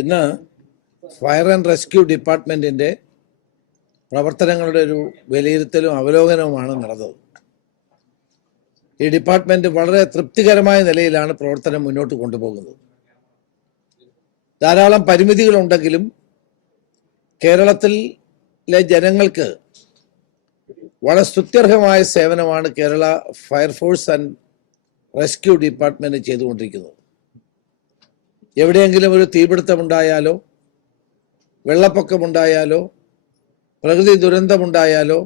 ഇന്ന് fire and rescue ഡിപ്പാർട്ട്മെൻറ്റിൻ്റെ പ്രവർത്തനങ്ങളുടെ ഒരു വിലയിരുത്തലും അവലോകനവുമാണ് നടന്നത്. ഈ ഡിപ്പാർട്ട്മെൻറ്റ് വളരെ തൃപ്തികരമായ നിലയിലാണ് പ്രവർത്തനം മുന്നോട്ട് കൊണ്ടുപോകുന്നത്. ധാരാളം പരിമിതികളുണ്ടെങ്കിലും കേരളത്തിലെ ജനങ്ങൾക്ക് വളരെ സ്തുത്യർഹമായ സേവനമാണ് Kerala fire force and rescue department ചെയ്തുകൊണ്ടിരിക്കുന്നത്. എവിടെയെങ്കിലും ഒരു തീപിടുത്തമുണ്ടായാലോ, വെള്ളപ്പൊക്കമുണ്ടായാലോ, പ്രകൃതി ദുരന്തമുണ്ടായാലോ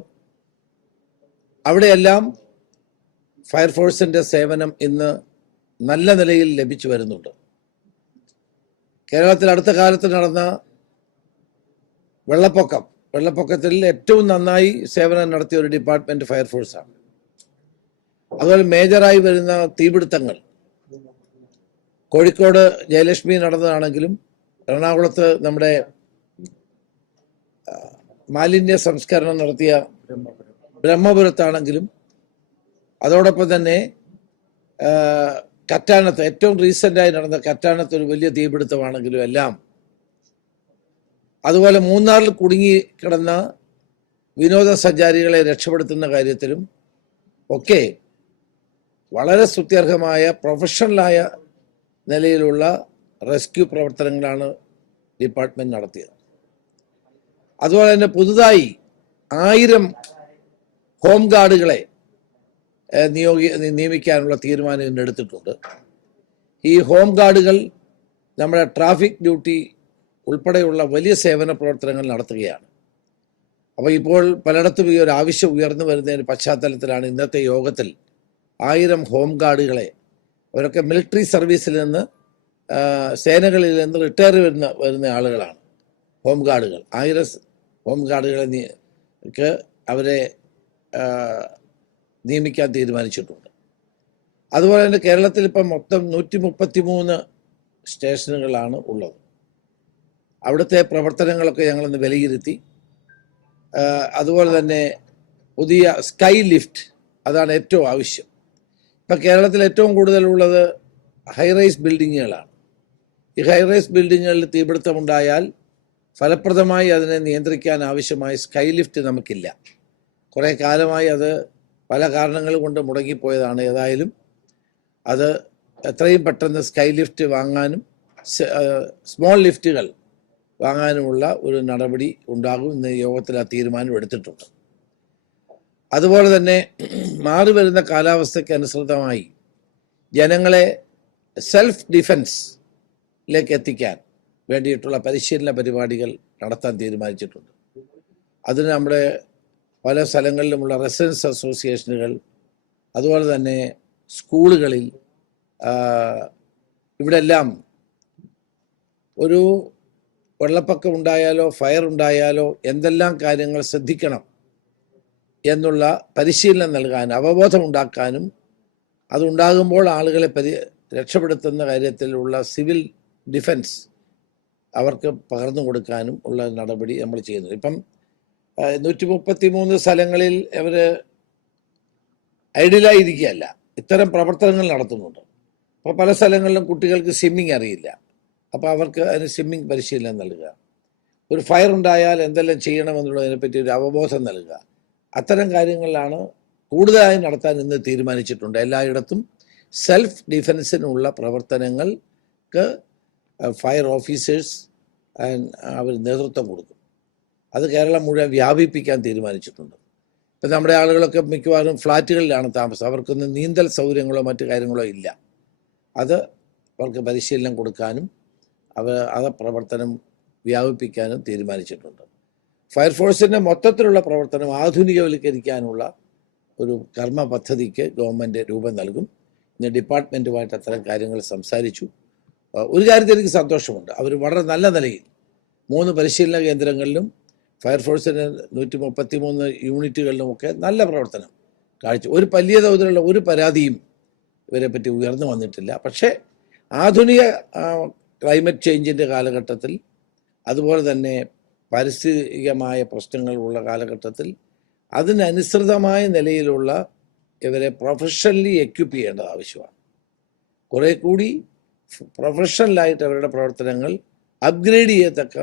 അവിടെയെല്ലാം ഫയർഫോഴ്സിൻ്റെ സേവനം ഇന്ന് നല്ല നിലയിൽ ലഭിച്ചു വരുന്നുണ്ട്. കേരളത്തിൽ അടുത്ത കാലത്ത് നടന്ന വെള്ളപ്പൊക്കത്തിൽ ഏറ്റവും നന്നായി സേവനം നടത്തിയ ഒരു ഡിപ്പാർട്ട്മെൻറ്റ് ഫയർഫോഴ്സാണ്. അതുപോലെ മേജറായി വരുന്ന തീപിടുത്തങ്ങൾ കോഴിക്കോട് ജയലക്ഷ്മി നടന്നതാണെങ്കിലും, എറണാകുളത്ത് നമ്മുടെ മാലിന്യ സംസ്കരണം നടത്തിയ ബ്രഹ്മപുരത്താണെങ്കിലും, അതോടൊപ്പം തന്നെ കറ്റാനത്ത് ഏറ്റവും റീസെൻ്റായി നടന്ന കറ്റാനത്ത് ഒരു വലിയ തീപിടുത്തമാണെങ്കിലും എല്ലാം, അതുപോലെ മൂന്നാറിൽ കുടുങ്ങി കിടന്ന വിനോദസഞ്ചാരികളെ രക്ഷപ്പെടുത്തുന്ന കാര്യത്തിലും ഒക്കെ വളരെ സ്തുത്യർഹമായ പ്രൊഫഷണലായ നിലയിലുള്ള റെസ്ക്യൂ പ്രവർത്തനങ്ങളാണ് ഡിപ്പാർട്ട്മെൻറ്റ് നടത്തിയത്. അതുപോലെ തന്നെ പുതുതായി 1000 ഹോം ഗാർഡുകളെ നിയമിക്കാനുള്ള തീരുമാനം ഇന്ന് എടുത്തിട്ടുണ്ട്. ഈ ഹോം ഗാർഡുകൾ നമ്മുടെ ട്രാഫിക് ഡ്യൂട്ടി ഉൾപ്പെടെയുള്ള വലിയ സേവന പ്രവർത്തനങ്ങൾ നടത്തുകയാണ്. അപ്പോൾ ഇപ്പോൾ പലയിടത്തും ഈ ഒരു ആവശ്യം ഉയർന്നു വരുന്നതിന് പശ്ചാത്തലത്തിലാണ് ഇന്നത്തെ യോഗത്തിൽ 1000 ഹോം ഗാർഡുകളെ, അവരൊക്കെ മിലിറ്ററി സർവീസിൽ നിന്ന്, സേനകളിൽ നിന്ന് റിട്ടയർ വരുന്ന ആളുകളാണ് ഹോം ഗാർഡുകൾ. 1000 ഹോം ഗാർഡുകളെ അവരെ നിയമിക്കാൻ തീരുമാനിച്ചിട്ടുണ്ട്. അതുപോലെ തന്നെ കേരളത്തിൽ ഇപ്പം മൊത്തം 133 സ്റ്റേഷനുകളാണ് ഉള്ളത്. അവിടുത്തെ പ്രവർത്തനങ്ങളൊക്കെ ഞങ്ങളൊന്ന് വിലയിരുത്തി. അതുപോലെ തന്നെ പുതിയ സ്കൈ ലിഫ്റ്റ്, അതാണ് ഏറ്റവും ആവശ്യം. ഇപ്പം കേരളത്തിൽ ഏറ്റവും കൂടുതലുള്ളത് ഹൈറൈസ് ബിൽഡിങ്ങുകളാണ്. ഈ ഹൈറൈസ് ബിൽഡിങ്ങുകളിൽ തീപിടുത്തമുണ്ടായാൽ ഫലപ്രദമായി അതിനെ നിയന്ത്രിക്കാൻ ആവശ്യമായ സ്കൈ ലിഫ്റ്റ് നമുക്കില്ല. കുറേ കാലമായി അത് പല കാരണങ്ങൾ കൊണ്ട് മുടങ്ങിപ്പോയതാണ്. ഏതായാലും അത് എത്രയും പെട്ടെന്ന് സ്കൈ ലിഫ്റ്റ് വാങ്ങാനും സ്മോൾ ലിഫ്റ്റുകൾ വാങ്ങാനുമുള്ള ഒരു നടപടി ഉണ്ടാകും. ഇന്ന് യോഗത്തിൽ ആ തീരുമാനം എടുത്തിട്ടുണ്ട്. അതുപോലെ തന്നെ മാറി വരുന്ന കാലാവസ്ഥയ്ക്ക് അനുസൃതമായി ജനങ്ങളെ സെൽഫ് ഡിഫെൻസിലേക്ക് എത്തിക്കാൻ വേണ്ടിയിട്ടുള്ള പരിശീലന പരിപാടികൾ നടത്താൻ തീരുമാനിച്ചിട്ടുണ്ട്. അതിന് നമ്മുടെ പല സ്ഥലങ്ങളിലുമുള്ള റെസിഡൻസ് അസോസിയേഷനുകൾ, അതുപോലെ തന്നെ സ്കൂളുകളിൽ, ഇവിടെല്ലാം ഒരു വെള്ളപ്പൊക്കം ഉണ്ടായാലോ ഫയർ ഉണ്ടായാലോ എന്തെല്ലാം കാര്യങ്ങൾ ശ്രദ്ധിക്കണം എന്നുള്ള പരിശീലനം നൽകാനും അവബോധം ഉണ്ടാക്കാനും, അതുണ്ടാകുമ്പോൾ ആളുകളെ രക്ഷപ്പെടുത്തുന്ന കാര്യത്തിലുള്ള സിവിൽ ഡിഫൻസ് അവർക്ക് പകർന്നു കൊടുക്കാനും ഉള്ള നടപടി നമ്മൾ ചെയ്യുന്നു. ഇപ്പം 133 സ്ഥലങ്ങളിൽ അവർ ഐഡിയലായിരിക്കുകയല്ല, ഇത്തരം പ്രവർത്തനങ്ങൾ നടത്തുന്നുണ്ട്. അപ്പോൾ പല സ്ഥലങ്ങളിലും കുട്ടികൾക്ക് സ്വിമ്മിങ് അറിയില്ല. അപ്പോൾ അവർക്ക് അതിന് സ്വിമ്മിങ് പരിശീലനം നൽകുക, ഒരു ഫയർ ഉണ്ടായാൽ എന്തെല്ലാം ചെയ്യണമെന്നുള്ളതിനെപ്പറ്റി ഒരു അവബോധം നൽകുക, അത്തരം കാര്യങ്ങളിലാണ് കൂടുതലായി നടത്താൻ ഇന്ന് തീരുമാനിച്ചിട്ടുണ്ട്. എല്ലായിടത്തും സെൽഫ് ഡിഫെൻസിനുള്ള പ്രവർത്തനങ്ങൾക്ക് ഫയർ ഓഫീസേഴ്സ് അവർ നേതൃത്വം കൊടുക്കും. അത് കേരളം മുഴുവൻ വ്യാപിപ്പിക്കാൻ തീരുമാനിച്ചിട്ടുണ്ട്. ഇപ്പം നമ്മുടെ ആളുകളൊക്കെ മിക്കവാറും ഫ്ലാറ്റുകളിലാണ് താമസം. അവർക്കൊന്നും നീന്തൽ സൗകര്യങ്ങളോ മറ്റു കാര്യങ്ങളോ ഇല്ല. അത് അവർക്ക് പരിശീലനം കൊടുക്കാനും അത് പ്രവർത്തനം വ്യാപിപ്പിക്കാനും തീരുമാനിച്ചിട്ടുണ്ട്. ഫയർഫോഴ്സിൻ്റെ മൊത്തത്തിലുള്ള പ്രവർത്തനം ആധുനികവൽക്കരിക്കാനുള്ള ഒരു കർമ്മ പദ്ധതിക്ക് ഗവൺമെൻറ് രൂപം നൽകും. ഇന്ന് ഡിപ്പാർട്ട്മെൻറ്റുമായിട്ട് അത്തരം കാര്യങ്ങൾ സംസാരിച്ചു. ഒരു കാര്യത്തിൽ എനിക്ക് സന്തോഷമുണ്ട്. അവർ വളരെ നല്ല നിലയിൽ 3 പരിശീലന കേന്ദ്രങ്ങളിലും ഫയർഫോഴ്സിന് 133 യൂണിറ്റുകളിലുമൊക്കെ നല്ല പ്രവർത്തനം കാഴ്ച. ഒരു വലിയ തോതിലുള്ള ഒരു പരാതിയും ഇവരെ പറ്റി ഉയർന്നു വന്നിട്ടില്ല. പക്ഷേ ആധുനിക ക്ലൈമറ്റ് ചേഞ്ചിൻ്റെ കാലഘട്ടത്തിൽ, അതുപോലെ തന്നെ പാരിസ്ഥിതികമായ പ്രശ്നങ്ങളുള്ള കാലഘട്ടത്തിൽ അതിനനുസൃതമായ നിലയിലുള്ള ഇവരെ പ്രൊഫഷണലി എക്യുപ്പ് ചെയ്യേണ്ടത് ആവശ്യമാണ്. കുറേ കൂടി പ്രൊഫഷണലായിട്ട് അവരുടെ പ്രവർത്തനങ്ങൾ അപ്ഗ്രേഡ് ചെയ്യത്തക്ക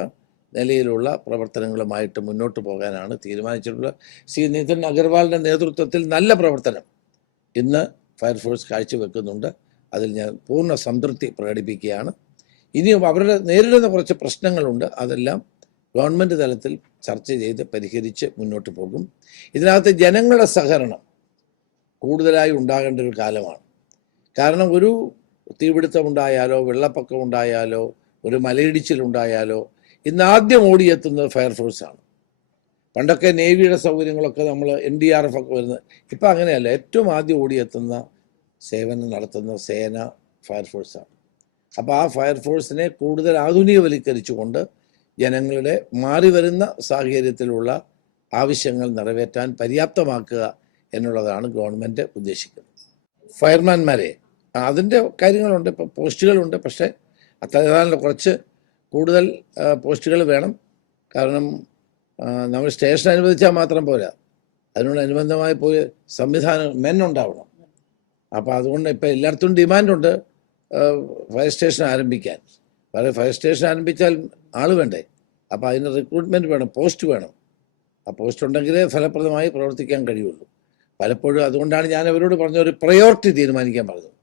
നിലയിലുള്ള പ്രവർത്തനങ്ങളുമായിട്ട് മുന്നോട്ട് പോകാനാണ് തീരുമാനിച്ചിട്ടുള്ളത്. ശ്രീ നിതിൻ അഗർവാളിൻ്റെ നേതൃത്വത്തിൽ നല്ല പ്രവർത്തനം ഇന്ന് ഫയർഫോഴ്സ് കാഴ്ചവെക്കുന്നുണ്ട്. അതിൽ ഞാൻ പൂർണ്ണ സംതൃപ്തി പ്രകടിപ്പിക്കുകയാണ്. ഇനിയും അവരുടെ നേരിടുന്ന കുറച്ച് പ്രശ്നങ്ങളുണ്ട്, അതെല്ലാം ഗവൺമെൻറ് തലത്തിൽ ചർച്ച ചെയ്ത് പരിഹരിച്ച് മുന്നോട്ട് പോകും. ഇതിനകത്ത് ജനങ്ങളുടെ സഹകരണം കൂടുതലായി ഉണ്ടാകേണ്ട ഒരു കാലമാണ്. കാരണം ഒരു തീപിടുത്തം ഉണ്ടായാലോ വെള്ളപ്പൊക്കം ഉണ്ടായാലോ ഒരു മലയിടിച്ചിലുണ്ടായാലോ ഇന്ന് ആദ്യം ഓടിയെത്തുന്നത് ഫയർഫോഴ്സാണ്. പണ്ടൊക്കെ നേവിയുടെ സൗകര്യങ്ങളൊക്കെ നമ്മൾ NDRF ഒക്കെ വരുന്നത്, ഇപ്പം അങ്ങനെയല്ല. ഏറ്റവും ആദ്യം ഓടിയെത്തുന്ന സേവനം നടത്തുന്ന സേന ഫയർഫോഴ്സാണ്. അപ്പോൾ ആ ഫയർഫോഴ്സിനെ കൂടുതൽ ആധുനികവൽക്കരിച്ചുകൊണ്ട് ജനങ്ങളുടെ മാറി വരുന്ന സാഹചര്യത്തിലുള്ള ആവശ്യങ്ങൾ നിറവേറ്റാൻ പര്യാപ്തമാക്കുക എന്നുള്ളതാണ് ഗവൺമെൻറ് ഉദ്ദേശിക്കുന്നത്. ഫയർമാൻമാരെ അതിൻ്റെ കാര്യങ്ങളുണ്ട്, ഇപ്പോൾ പോസ്റ്റുകളുണ്ട്. പക്ഷേ അത്ര കുറച്ച് കൂടുതൽ പോസ്റ്റുകൾ വേണം. കാരണം നമ്മൾ സ്റ്റേഷൻ അനുവദിച്ചാൽ മാത്രം പോരാ, അതിനോടനുബന്ധമായി പോയി സംവിധാനം മെന്നുണ്ടാവണം. അപ്പോൾ അതുകൊണ്ട് ഇപ്പോൾ എല്ലായിടത്തും ഡിമാൻഡുണ്ട് ഫയർ സ്റ്റേഷൻ ആരംഭിക്കാൻ. ഫയർ സ്റ്റേഷൻ ആരംഭിച്ചാൽ ആൾ വേണ്ടേ? അപ്പോൾ അതിന് റിക്രൂട്ട്മെൻറ്റ് വേണം, പോസ്റ്റ് വേണം. ആ പോസ്റ്റ് ഉണ്ടെങ്കിലേ ഫലപ്രദമായി പ്രവർത്തിക്കാൻ കഴിയുള്ളൂ. പലപ്പോഴും അതുകൊണ്ടാണ് ഞാൻ അവരോട് പറഞ്ഞ ഒരു പ്രയോറിറ്റി തീരുമാനിക്കാൻ പറഞ്ഞത്.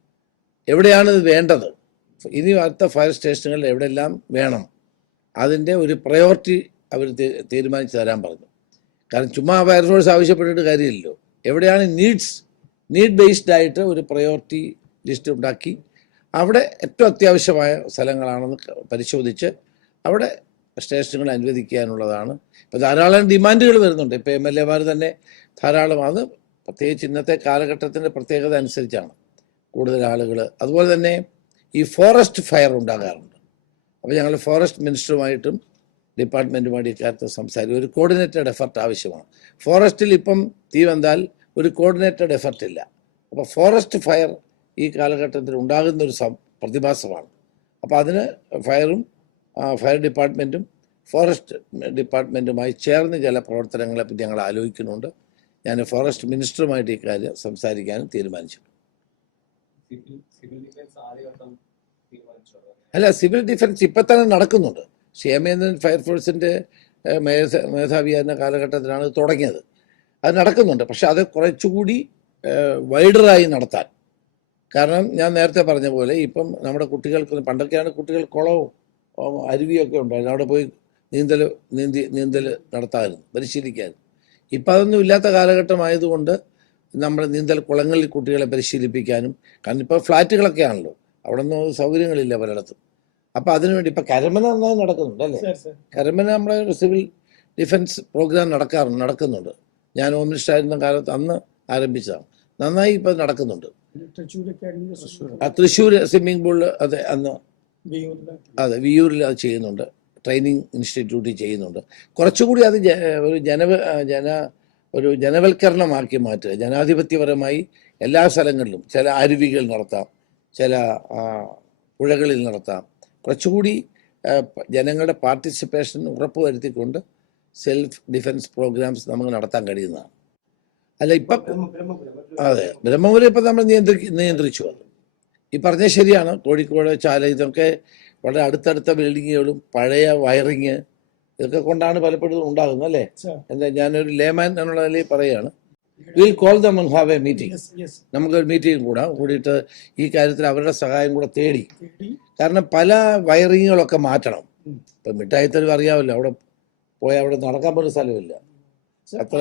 എവിടെയാണ് ഇത് വേണ്ടത്, ഇനി അടുത്ത ഫയർ സ്റ്റേഷനുകളിൽ എവിടെയെല്ലാം വേണം, അതിൻ്റെ ഒരു പ്രയോറിറ്റി അവർ തീരുമാനിച്ച് തരാൻ പറഞ്ഞു. കാരണം ചുമ്മാ ഫയർഫോഴ്സ് ആവശ്യപ്പെട്ടിട്ട് കാര്യമില്ലല്ലോ. എവിടെയാണ് നീഡ് ബേസ്ഡ് ആയിട്ട് ഒരു പ്രയോറിറ്റി ലിസ്റ്റ് ഉണ്ടാക്കി അവിടെ ഏറ്റവും അത്യാവശ്യമായ സ്ഥലങ്ങളാണെന്ന് പരിശോധിച്ച് അവിടെ സ്റ്റേഷനുകൾ അനുവദിക്കാനുള്ളതാണ്. ഇപ്പോൾ ധാരാളം ഡിമാൻഡുകൾ വരുന്നുണ്ട്. ഇപ്പോൾ MLA തന്നെ ധാരാളം, അത് പ്രത്യേകിച്ച് ഇന്നത്തെ കാലഘട്ടത്തിൻ്റെ പ്രത്യേകത അനുസരിച്ചാണ് കൂടുതൽ ആളുകൾ. അതുപോലെ തന്നെ ഈ ഫോറസ്റ്റ് ഫയർ ഉണ്ടാകാറുണ്ട്. അപ്പോൾ ഞങ്ങൾ ഫോറസ്റ്റ് മിനിസ്റ്ററുമായിട്ടും ഡിപ്പാർട്ട്മെൻറ്റുമായിട്ട് ഇക്കാര്യത്തിൽ സംസാരിക്കും. ഒരു കോർഡിനേറ്റഡ് എഫർട്ട് ആവശ്യമാണ്. ഫോറസ്റ്റിൽ ഇപ്പം തീ വന്നാൽ ഒരു കോർഡിനേറ്റഡ് എഫർട്ടില്ല. അപ്പോൾ ഫോറസ്റ്റ് ഫയർ ഈ കാലഘട്ടത്തിൽ ഉണ്ടാകുന്നൊരു പ്രതിഭാസമാണ്. അപ്പോൾ അതിന് ഫയർ ഡിപ്പാർട്ട്മെൻറ്റും ഫോറസ്റ്റ് ഡിപ്പാർട്ട്മെൻറ്റുമായി ചേർന്ന് ചില പ്രവർത്തനങ്ങളെപ്പറ്റി ഞങ്ങൾ ആലോചിക്കുന്നുണ്ട്. ഞാൻ ഫോറസ്റ്റ് മിനിസ്റ്ററുമായിട്ട് ഇക്കാര്യം സംസാരിക്കാനും തീരുമാനിച്ചു. അല്ല, സിവിൽ ഡിഫൻസ് ഇപ്പം തന്നെ നടക്കുന്നുണ്ട്. ക്ഷേമേന്ദ്രൻ ഫയർഫോഴ്സിൻ്റെ മേധാവിയായിരുന്ന കാലഘട്ടത്തിലാണ് ഇത് തുടങ്ങിയത്. അത് നടക്കുന്നുണ്ട്. പക്ഷെ അത് കുറച്ചുകൂടി വൈഡറായി നടത്താൻ. കാരണം ഞാൻ നേരത്തെ പറഞ്ഞ പോലെ ഇപ്പം നമ്മുടെ കുട്ടികൾക്ക്, പണ്ടൊക്കെയാണ് കുട്ടികൾ കുളവും അരുവിയൊക്കെ ഉണ്ടായിരുന്നു, അവിടെ പോയി നീന്തൽ നടത്താമായിരുന്നു, പരിശീലിക്കാമായിരുന്നു. ഇപ്പം അതൊന്നും ഇല്ലാത്ത കാലഘട്ടമായതുകൊണ്ട് നമ്മൾ നീന്തൽ കുളങ്ങളിൽ കുട്ടികളെ പരിശീലിപ്പിക്കാനും, കാരണം ഇപ്പോൾ ഫ്ലാറ്റുകളൊക്കെ ആണല്ലോ, അവിടെ ഒന്നും സൗകര്യങ്ങളില്ല പലയിടത്തും. അപ്പോൾ അതിനുവേണ്ടി ഇപ്പം കരമന നന്നായി നടക്കുന്നുണ്ട് അല്ലേ? കരമന നമ്മുടെ സിവിൽ ഡിഫൻസ് പ്രോഗ്രാം നടക്കുന്നുണ്ട്. ഞാൻ ഹോം മിനിസ്റ്റർ ആയിരുന്ന കാലത്ത് അന്ന് ആരംഭിച്ചതാണ്. നന്നായി ഇപ്പം നടക്കുന്നുണ്ട്. തൃശ്ശൂർ സ്വിമ്മിംഗ് പൂളിൽ അതെ വിയൂരിൽ അത് ചെയ്യുന്നുണ്ട്. ട്രെയിനിങ് ഇൻസ്റ്റിറ്റ്യൂട്ടിൽ ചെയ്യുന്നുണ്ട്. കുറച്ചുകൂടി അത് ഒരു ജനവൽക്കരണമാക്കി മാറ്റുക. ജനാധിപത്യപരമായി എല്ലാ സ്ഥലങ്ങളിലും ചില അരുവികൾ നടത്താം, ചില പുഴകളിൽ നടത്താം. കുറച്ചുകൂടി ജനങ്ങളുടെ പാർട്ടിസിപ്പേഷൻ ഉറപ്പുവരുത്തിക്കൊണ്ട് സെൽഫ് ഡിഫൻസ് പ്രോഗ്രാംസ് നമുക്ക് നടത്താൻ കഴിയുന്നതാണ്. അല്ല ഇപ്പം അതെ, ബ്രഹ്മപുരം ഇപ്പം നമ്മൾ നിയന്ത്രിച്ചു. അത് ഈ പറഞ്ഞത് ശരിയാണ്. കോഴിക്കോട്, ചാല, ഇതൊക്കെ വളരെ അടുത്തടുത്ത ബിൽഡിങ്ങുകളും പഴയ വയറിങ് ഇതൊക്കെ കൊണ്ടാണ് പലപ്പോഴും ഉണ്ടാകുന്നത് അല്ലേ? എന്താ, ഞാനൊരു ലേമാൻ എന്നുള്ള നിലയിൽ പറയുകയാണ്. Will call them and have A meeting. നമുക്കൊരു മീറ്റിംഗ് കൂടിയിട്ട് ഈ കാര്യത്തിൽ അവരുടെ സഹായം കൂടെ തേടി. കാരണം പല വയറിങ്ങുകളൊക്കെ മാറ്റണം. ഇപ്പം മിഠായിത്തെരുവ് അറിയാമല്ലോ, അവിടെ പോയാൽ അവിടെ നടക്കാൻ പോലും സ്ഥലമില്ല. അത്ര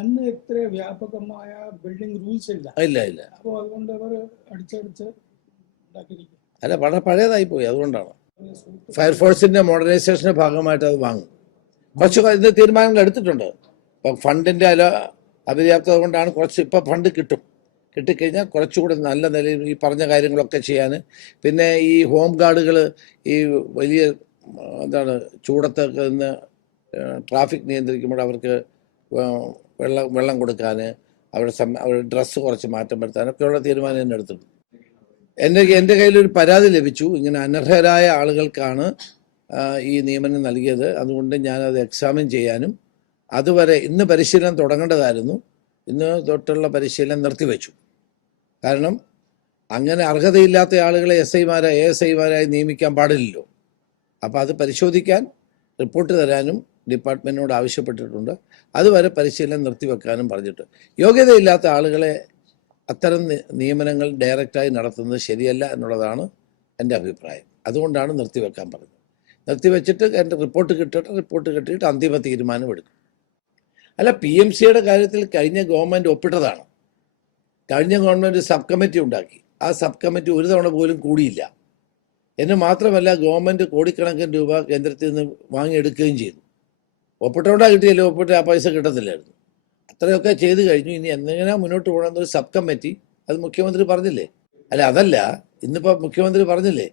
അന്ന് എത്ര വ്യാപകമായ ബിൽഡിംഗ് റൂൾസ് ഇല്ല. അപ്പോൾ അതുകൊണ്ട് അവർ അടിച്ചടിച്ച് ഉണ്ടാക്കിയിരിക്കും. അല്ല, വളരെ പഴയതായി പോയി. അതുകൊണ്ടാണ് ഫയർഫോഴ്സിന്റെ മോഡേണൈസേഷന്റെ ഭാഗമായിട്ട് അത് വാങ്ങും. കുറച്ച് ഇത് തീരുമാനങ്ങൾ എടുത്തിട്ടുണ്ട്. ഇപ്പം ഫണ്ടിന്റെ അപര്യാപ്തത കൊണ്ടാണ് കുറച്ച്. ഇപ്പം ഫണ്ട് കിട്ടിക്കഴിഞ്ഞാൽ കുറച്ചുകൂടി നല്ല നിലയിൽ ഈ പറഞ്ഞ കാര്യങ്ങളൊക്കെ ചെയ്യാൻ. പിന്നെ ഈ ഹോം ഗാർഡുകൾ ഈ വലിയ ചൂടത്തൊക്കെ നിന്ന് ട്രാഫിക് നിയന്ത്രിക്കുമ്പോൾ അവർക്ക് വെള്ളം കൊടുക്കാൻ, അവരുടെ ഡ്രസ്സ് കുറച്ച് മാറ്റം വരുത്താനൊക്കെയുള്ള തീരുമാനം തന്നെ എടുത്തിട്ടുണ്ട്. എൻ്റെ കയ്യിലൊരു പരാതി ലഭിച്ചു. ഇങ്ങനെ അനർഹരായ ആളുകൾക്കാണ് ഈ നിയമനം നൽകിയത്. അതുകൊണ്ട് ഞാനത് എക്സാമിൻ ചെയ്യാനും, അതുവരെ ഇന്ന് പരിശീലനം തുടങ്ങേണ്ടതായിരുന്നു. ഇന്ന് തൊട്ടുള്ള പരിശീലനം നിർത്തിവെച്ചു. കാരണം അങ്ങനെ അർഹതയില്ലാത്ത ആളുകളെ ASIമാരായി നിയമിക്കാൻ പാടില്ലല്ലോ. അപ്പോൾ അത് പരിശോധിക്കാൻ റിപ്പോർട്ട് തരാനും ഡിപ്പാർട്ട്മെൻറ്റിനോട് ആവശ്യപ്പെട്ടിട്ടുണ്ട്. അതുവരെ പരിശീലനം നിർത്തിവെക്കാനും പറഞ്ഞിട്ട്, യോഗ്യതയില്ലാത്ത ആളുകളെ അത്തരം നിയമനങ്ങൾ ഡയറക്റ്റായി നടത്തുന്നത് ശരിയല്ല എന്നുള്ളതാണ് എൻ്റെ അഭിപ്രായം. അതുകൊണ്ടാണ് നിർത്തിവെക്കാൻ പറഞ്ഞത്. നിർത്തിവെച്ചിട്ട് എൻ്റെ റിപ്പോർട്ട് കിട്ടിയിട്ട് അന്തിമ തീരുമാനം എടുക്കും. അല്ല, PMCയുടെ കാര്യത്തിൽ കഴിഞ്ഞ ഗവൺമെൻറ് ഒപ്പിട്ടതാണ്. കഴിഞ്ഞ ഗവൺമെൻറ് സബ് കമ്മിറ്റി ഉണ്ടാക്കി. ആ സബ് കമ്മിറ്റി ഒരു തവണ പോലും കൂടിയില്ല. എന്ന് മാത്രമല്ല, ഗവൺമെൻറ് കോടിക്കണക്കിന് രൂപ കേന്ദ്രത്തിൽ നിന്ന് വാങ്ങിയെടുക്കുകയും ചെയ്തു. ഒപ്പിട്ടോണ്ടാ കിട്ടിയല്ലോ, ഒപ്പിട്ട് ആ പൈസ കിട്ടത്തില്ലായിരുന്നു. അത്രയൊക്കെ ചെയ്ത് കഴിഞ്ഞു. ഇനി എങ്ങനെ മുന്നോട്ട് പോകണമെന്നൊരു സബ് കമ്മിറ്റി, അത് മുഖ്യമന്ത്രി പറഞ്ഞില്ലേ? അല്ല, അതല്ല, ഇന്നിപ്പോൾ മുഖ്യമന്ത്രി പറഞ്ഞില്ലേ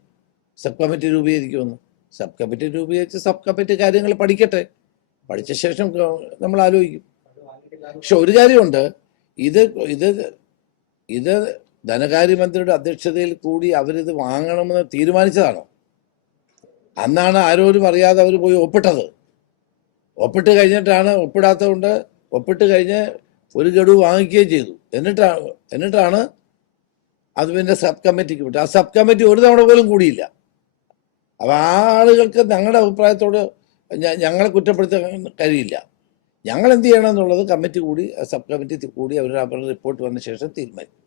സബ് കമ്മിറ്റി രൂപീകരിക്കുമെന്ന്. സബ് കമ്മിറ്റി രൂപീകരിച്ച് സബ് കമ്മിറ്റി കാര്യങ്ങൾ പഠിക്കട്ടെ. പഠിച്ച ശേഷം നമ്മൾ ആലോചിക്കും. പക്ഷെ ഒരു കാര്യമുണ്ട്, ഇത് ധനകാര്യമന്ത്രിയുടെ അധ്യക്ഷതയിൽ കൂടി അവരിത് വാങ്ങണമെന്ന് തീരുമാനിച്ചതാണ്. അന്നാണ് ആരോരും അറിയാതെ അവർ പോയി ഒപ്പിട്ടത്. ഒപ്പിട്ട് കഴിഞ്ഞിട്ടാണ്, ഒപ്പിടാത്തതുകൊണ്ട് ഒപ്പിട്ട് കഴിഞ്ഞ് ഒരു ഗഡു വാങ്ങിക്കുകയും ചെയ്തു. എന്നിട്ടാണ് അത് പിന്നെ സബ് കമ്മിറ്റിക്ക് വിട്ടു. ആ സബ് കമ്മിറ്റി ഒരു തവണ പോലും കൂടിയില്ല. അപ്പോൾ ആ ആളുകൾക്ക് ഞങ്ങളുടെ അഭിപ്രായത്തോട് ഞങ്ങളെ കുറ്റപ്പെടുത്താൻ കഴിയില്ല. ഞങ്ങൾ എന്ത് ചെയ്യണം എന്നുള്ളത് കമ്മിറ്റി കൂടി, സബ് കമ്മിറ്റി കൂടി അവരുടെ റിപ്പോർട്ട് വന്ന ശേഷം തീരുമാനിക്കും.